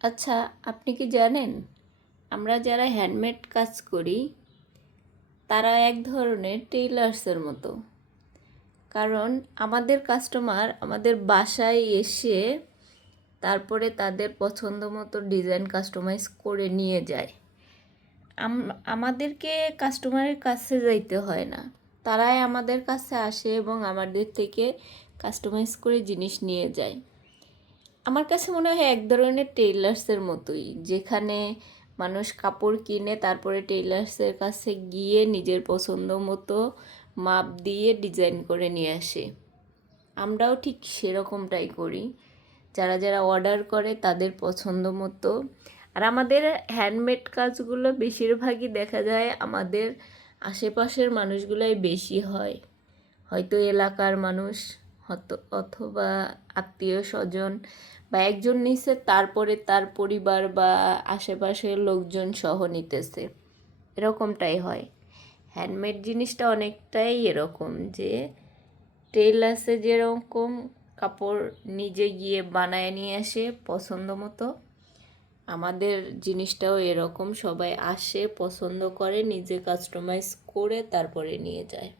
আচ্ছা, আপনি কি জানেন আমরা যারা হ্যান্ডমেড কাজ করি তারা এক ধরনের টেইলার্সের মতো। কারণ আমাদের কাস্টমার আমাদের বাসায় এসে তারপরে তাদের পছন্দ মতো ডিজাইন কাস্টমাইজ করে নিয়ে যায়। আমাদেরকে কাস্টমারের কাছে যাইতে হয় না, তারাই আমাদের কাছে আসে এবং আমাদের থেকে কাস্টমাইজ করে জিনিস নিয়ে যায়। আমার কাছে মনে হয় এক ধরনের টেইলার্সের মতোই, যেখানে মানুষ কাপড় কিনে তারপরে টেইলার্সের কাছে গিয়ে নিজের পছন্দ মতো মাপ দিয়ে ডিজাইন করে নিয়ে আসে। আমরাও ঠিক সেরকমটাই করি, যারা যারা অর্ডার করে তাদের পছন্দ মতো। আর আমাদের হ্যান্ডমেড কাজগুলো বেশিরভাগই দেখা যায় আমাদের আশেপাশের মানুষগুলাই বেশি হয়, হয়তো এলাকার মানুষ, হয়তো অথবা আত্মীয় স্বজন বা একজন নিছে তারপরে তার পরিবার বা আশেপাশের লোকজন সহ নিতেছে, এরকমটাই হয়। হ্যান্ডমেড জিনিসটা অনেকটাই এরকম যে টেইলার্সে যেরকম কাপড় নিজে গিয়ে বানায় নিয়ে আসে পছন্দ মতো, আমাদের জিনিসটাও এরকম, সবাই আসে পছন্দ করে নিজে কাস্টমাইজ করে তারপরে নিয়ে যায়।